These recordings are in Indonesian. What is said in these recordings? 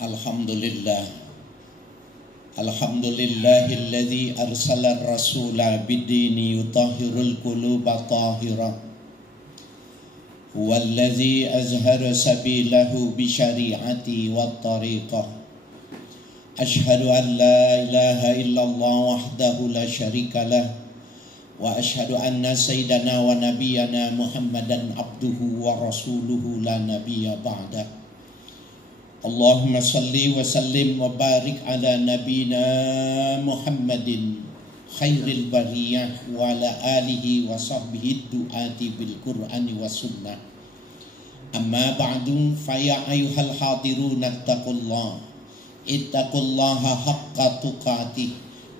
Alhamdulillah. Alhamdulillahilladzi arsala ar-rasula bid-dini yutahhirul quluba tahira. Huwallazi azhara sabilahu bi syari'ati wat tariqah. Asyhadu an la ilaha illallah wahdahu la syarika lah. Wa asyhadu anna sayyidana wa nabiyyana Muhammadan abduhu wa rasuluhu la nabiyya ba'dah. Allahumma salli wa sallim wa barik ala nabina Muhammadin khairil bariyah wa ala alihi wa sahbihi du'ati bil qur'ani wa sunnah. Amma ba'du, faya ayuhal hadiruna ittaqullaha haqqa tuqatih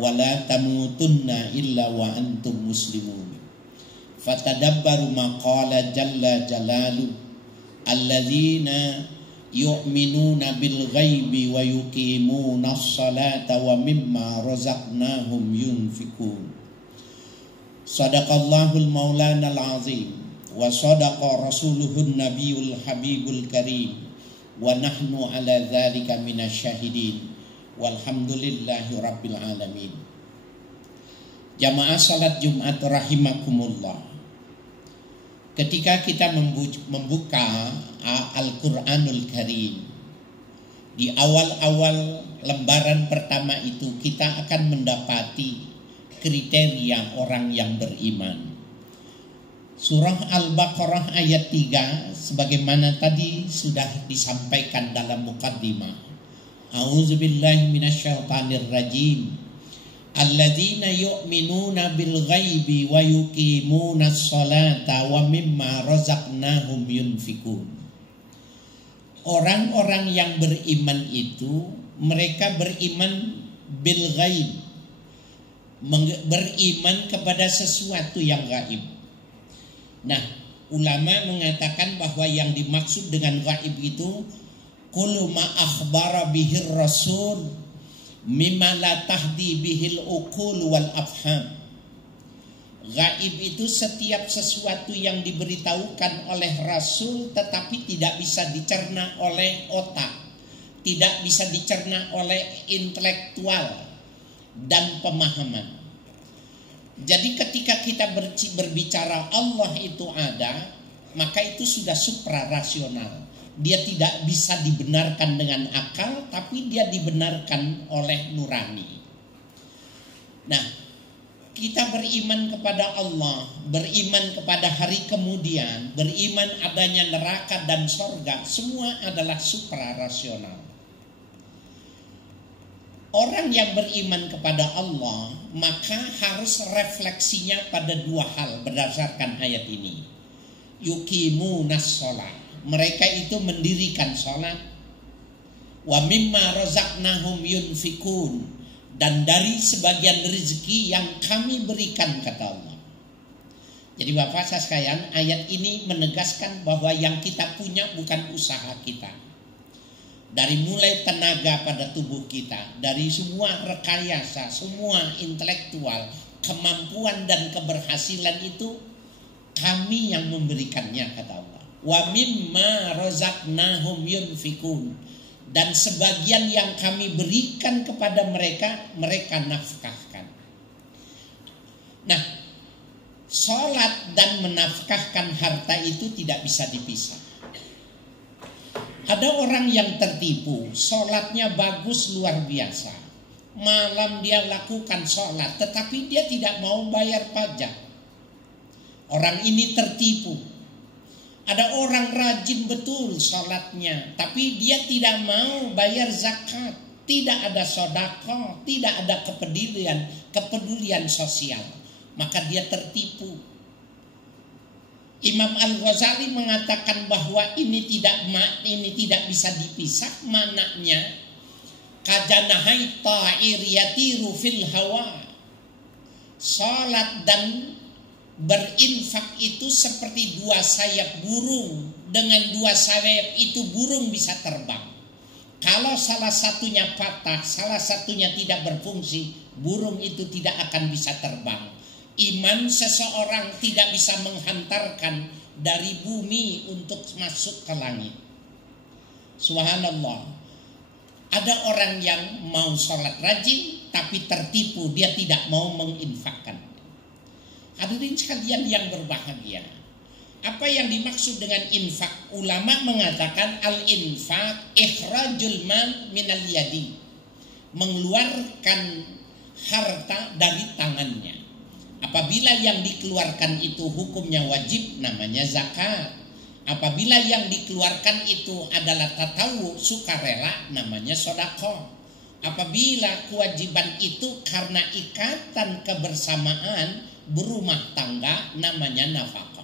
wa la tamutunna illa wa antum muslimun. Fatadabbaru maqala jalla jalalu alladzina yu'minuna bil ghaibi wa yuqimuna as-salata wa mimma razaqnahum yunfikun. Sadaqallahul maulana al-azim wa sadaqa rasuluhun nabiyul habibul karim wa nahnu ala dzalika minasyahidin walhamdulillahi rabbil alamin. Jamaah salat Jumat rahimakumullah. Ketika kita membuka Al-Quranul Karim, di awal-awal lembaran pertama itu kita akan mendapati kriteria orang yang beriman. Surah Al-Baqarah ayat 3 sebagaimana tadi sudah disampaikan dalam muqaddimah. A'udzubillahi minasyaitonir rajim. Alladzina yu'minuna bil ghaibi wa yuqimuna as-salata wa mimma razaqnahum yunfikun. Orang-orang yang beriman itu mereka beriman bil ghaib, beriman kepada sesuatu yang gaib. Nah, ulama mengatakan bahwa yang dimaksud dengan gaib itu kullu ma akhbara bihir rasul mimma la tahdi bihil uqul wal afham. Gaib itu setiap sesuatu yang diberitahukan oleh Rasul tetapi tidak bisa dicerna oleh otak, tidak bisa dicerna oleh intelektual dan pemahaman. Jadi ketika kita berbicara Allah itu ada, maka itu sudah suprarasional. Dia tidak bisa dibenarkan dengan akal, tapi dia dibenarkan oleh nurani. Nah, kita beriman kepada Allah, beriman kepada hari kemudian, beriman adanya neraka dan sorga, semua adalah suprarasional. Orang yang beriman kepada Allah, maka harus refleksinya pada dua hal berdasarkan ayat ini. Yuqimunas shalah. Mereka itu mendirikan sholat. Wa mimma razaqnahum yunfikun. Dan dari sebagian rezeki yang kami berikan, kata Allah. Jadi Bapak sekalian, ayat ini menegaskan bahwa yang kita punya bukan usaha kita. Dari mulai tenaga pada tubuh kita, dari semua rekayasa, semua intelektual, kemampuan dan keberhasilan itu kami yang memberikannya, kata Allah. Wa mimma razaqnahum yunfikun. Dan sebagian yang kami berikan kepada mereka, mereka nafkahkan. Nah, sholat dan menafkahkan harta itu tidak bisa dipisah. Ada orang yang tertipu, sholatnya bagus luar biasa. Malam dia lakukan sholat, tetapi dia tidak mau bayar pajak. Orang ini tertipu. Ada orang rajin betul sholatnya, tapi dia tidak mau bayar zakat, tidak ada sedekah, tidak ada kepedulian sosial, maka dia tertipu. Imam Al-Ghazali mengatakan bahwa ini tidak bisa dipisah, maknanya kajanahai ta'ir yatiru fil hawa. Salat dan berinfak itu seperti dua sayap burung. Dengan dua sayap itu burung bisa terbang. Kalau salah satunya patah, salah satunya tidak berfungsi, burung itu tidak akan bisa terbang. Iman seseorang tidak bisa menghantarkan dari bumi untuk masuk ke langit. Subhanallah. Ada orang yang mau sholat rajin tapi tertipu, dia tidak mau menginfakkan. Hadirin sekalian yang berbahagia, apa yang dimaksud dengan infak? Ulama mengatakan al-infak ikhrajul mal minal yadi, mengeluarkan harta dari tangannya. Apabila yang dikeluarkan itu hukumnya wajib, namanya zakat. Apabila yang dikeluarkan itu adalah tatawu, sukarela, namanya sedekah. Apabila kewajiban itu karena ikatan kebersamaan berumah tangga, namanya nafkah.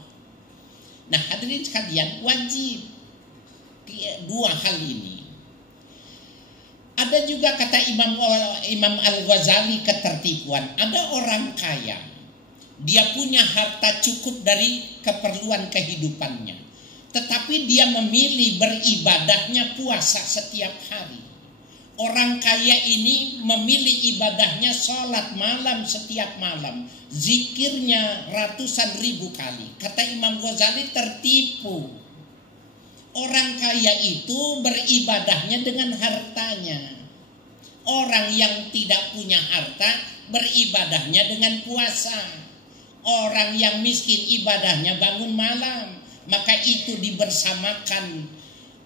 Nah, hadirin sekalian, wajib dua hal ini. Ada juga kata Imam Al-Ghazali ketertipuan. Ada orang kaya, dia punya harta cukup dari keperluan kehidupannya, tetapi dia memilih beribadahnya puasa setiap hari. Orang kaya ini memilih ibadahnya sholat malam setiap malam, zikirnya ratusan ribu kali. Kata Imam Ghazali tertipu. Orang kaya itu beribadahnya dengan hartanya. Orang yang tidak punya harta beribadahnya dengan puasa. Orang yang miskin ibadahnya bangun malam. Maka itu dibersamakan,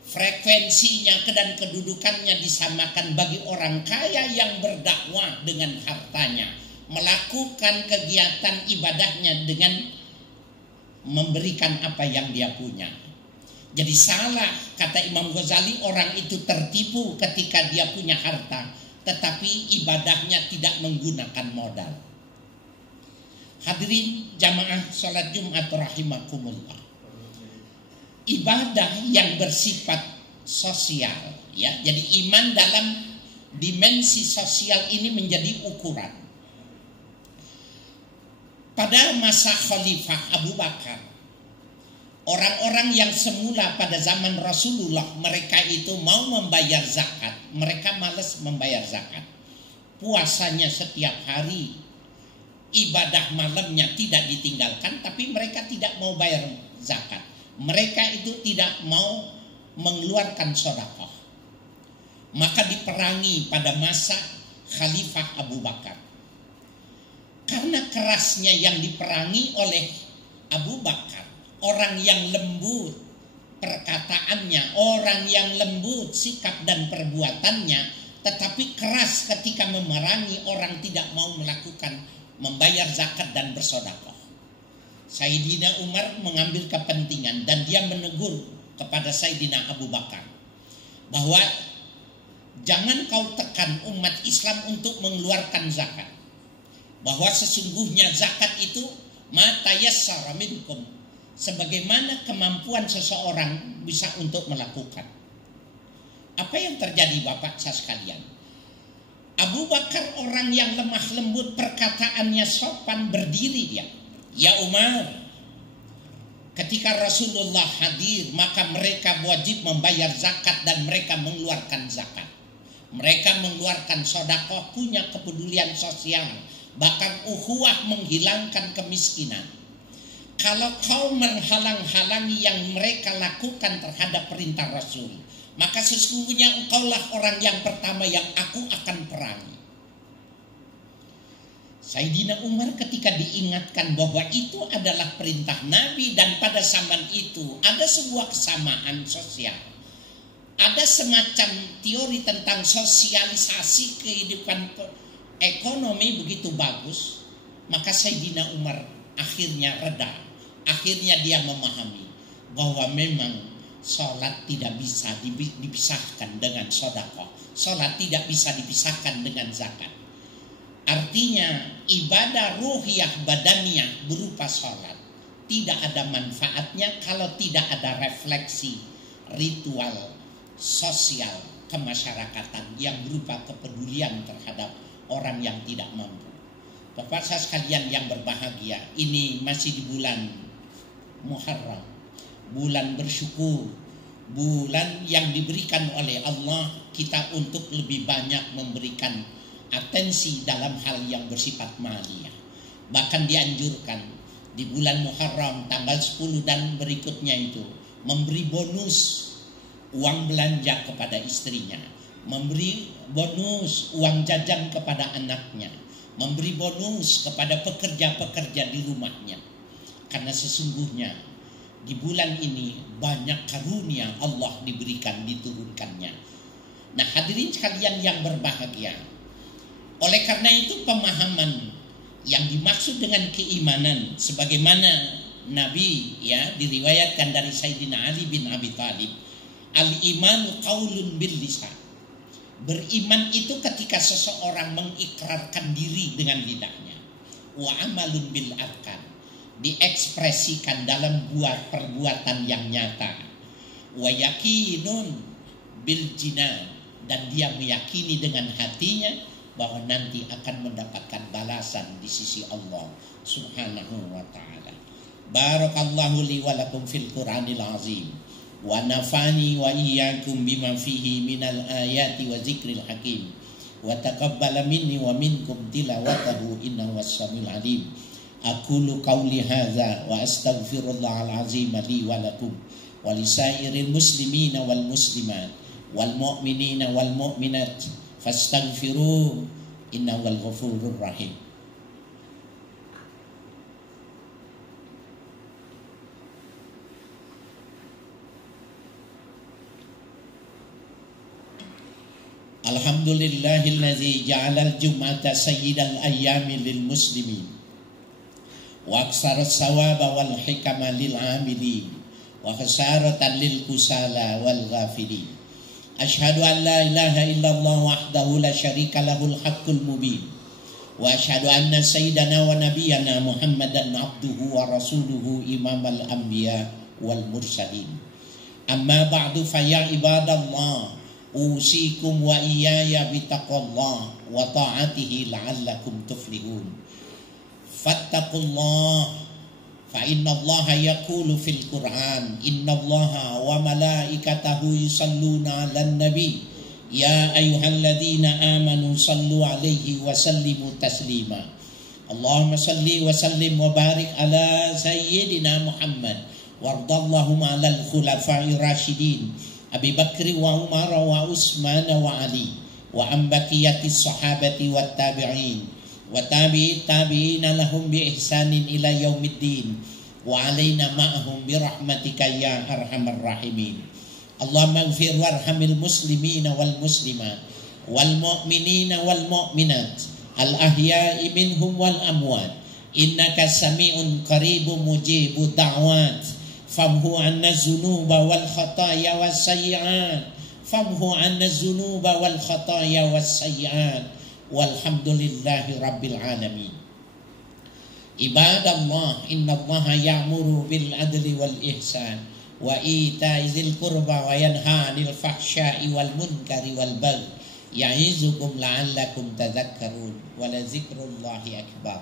frekuensinya dan kedudukannya disamakan bagi orang kaya yang berdakwah dengan hartanya, melakukan kegiatan ibadahnya dengan memberikan apa yang dia punya. Jadi salah, kata Imam Ghazali, orang itu tertipu ketika dia punya harta tetapi ibadahnya tidak menggunakan modal. Hadirin jamaah salat Jumat rahimakumullah. Ibadah yang bersifat sosial, ya. Jadi iman dalam dimensi sosial ini menjadi ukuran. Pada masa Khalifah Abu Bakar, orang-orang yang semula pada zaman Rasulullah, mereka itu mau membayar zakat, mereka malas membayar zakat. Puasanya setiap hari, ibadah malamnya tidak ditinggalkan, tapi mereka tidak mau bayar zakat. Mereka itu tidak mau mengeluarkan sedekah. Maka diperangi pada masa Khalifah Abu Bakar. Karena kerasnya yang diperangi oleh Abu Bakar, orang yang lembut perkataannya, orang yang lembut sikap dan perbuatannya, tetapi keras ketika memerangi orang tidak mau melakukan membayar zakat dan bersedekah. Sayyidina Umar mengambil kepentingan dan dia menegur kepada Sayyidina Abu Bakar bahwa jangan kau tekan umat Islam untuk mengeluarkan zakat, bahwa sesungguhnya zakat itu ma tayassara minkum, sebagaimana kemampuan seseorang bisa untuk melakukan. Apa yang terjadi Bapak sekalian? Abu Bakar orang yang lemah lembut, perkataannya sopan, berdiri dia. Ya Umar, ketika Rasulullah hadir, maka mereka wajib membayar zakat dan mereka mengeluarkan zakat. Mereka mengeluarkan sedekah, punya kepedulian sosial, bahkan ukhuwah, menghilangkan kemiskinan. Kalau kau menghalang-halangi yang mereka lakukan terhadap perintah Rasul, maka sesungguhnya engkaulah orang yang pertama yang aku akan perangi. Sayyidina Umar ketika diingatkan bahwa itu adalah perintah Nabi dan pada zaman itu ada sebuah kesamaan sosial, ada semacam teori tentang sosialisasi kehidupan ekonomi begitu bagus, maka Sayyidina Umar akhirnya reda, akhirnya dia memahami bahwa memang sholat tidak bisa dipisahkan dengan sedekah, sholat tidak bisa dipisahkan dengan zakat. Artinya ibadah ruhiyah badaniyah berupa sholat tidak ada manfaatnya kalau tidak ada refleksi ritual sosial kemasyarakatan yang berupa kepedulian terhadap orang yang tidak mampu. Bapak saya sekalian yang berbahagia, ini masih di bulan Muharram, bulan bersyukur, bulan yang diberikan oleh Allah kita untuk lebih banyak memberikan atensi dalam hal yang bersifat maliyah. Bahkan dianjurkan di bulan Muharram tanggal 10 dan berikutnya itu memberi bonus uang belanja kepada istrinya, memberi bonus uang jajan kepada anaknya, memberi bonus kepada pekerja-pekerja di rumahnya. Karena sesungguhnya di bulan ini banyak karunia Allah diberikan, diturunkannya. Nah, hadirin sekalian yang berbahagia, oleh karena itu pemahaman yang dimaksud dengan keimanan sebagaimana Nabi diriwayatkan dari Sayyidina Ali bin Abi Thalib, al-imanu qaulun bil lisan. Beriman itu ketika seseorang mengikrarkan diri dengan lidahnya, wa amalun bil arkan, diekspresikan dalam buat perbuatan yang nyata, wa yakinun bil jinan, dan dia meyakini dengan hatinya bahwa nanti akan mendapatkan balasan di sisi Allah Subhanahu wa ta'ala. Barakallahu li wa lakum fil Qur'anil azim wa nafani wa iyyakum bima fihi minal ayati wa zikril hakim wa taqabbala minni wa minkum tilawatahu innahu was-samiul alim. Aqulu qawli hadza wa astaghfirullahal azim li wa lakum wa lisairil muslimina wal muslimat wal mu'minina wal mu'minat fastaghfiruh innahu wal ghafurur rahim. Alhamdulillahillazi ja'alal jum'ata sayyidal ayyami lil muslimin wa aksaras sawaba wal hikama lil amilin wa khasaratan lil kusala wal ghafilin. Asyhadu an la ilaha illallah wahdahu la syarika lahul haqqul mubin wa asyhadu anna sayyidana wa nabiyyana Muhammadan abduhu wa rasuluhu imamal anbiya wal mursalin. Amma ba'du fa ya ibadallah usikum wa iyaya bitaqwallah wa ta'atihi la'allakum tuflihun. Fattaqullah fa innallaha yaqulu fil Qur'an innallaha wa malaikatahu yusalluna 'alan nabi ya ayyuhalladzina amanu sallu 'alaihi wa sallimu taslima. Allahumma salli wa sallim wa barik ala sayyidina Muhammad wardallahu 'alal khulafa'ir rasyidin Abi Bakri wa Umar wa Utsman wa Ali wa an baqiyatis sahabati wat tabi'in wa tabi'ina lahum bi ihsanin ila yaumiddin wa alaina ma'ahum bi rahmatika ya arhamar rahimin. Allahumma ighfir warhamil muslimina wal muslimat wal mu'minina wal mu'minat al ahya'i minhum wal amwat innaka sami'un qaribun mujibud da'wat famhu 'anna dzunuba wal khataaya was sayyi'at famhu 'anna dzunuba wal khataaya was sayyi'at walhamdulillahi rabbil alamin. Ibadallah innallaha ya'muru bil adli wal ihsan wa ita'i dzil qurba wa yanha 'anil fahsya'i wal munkari wal baghi ya'izukum la'allakum tadhakkarun wa la dzikrullahi akbar.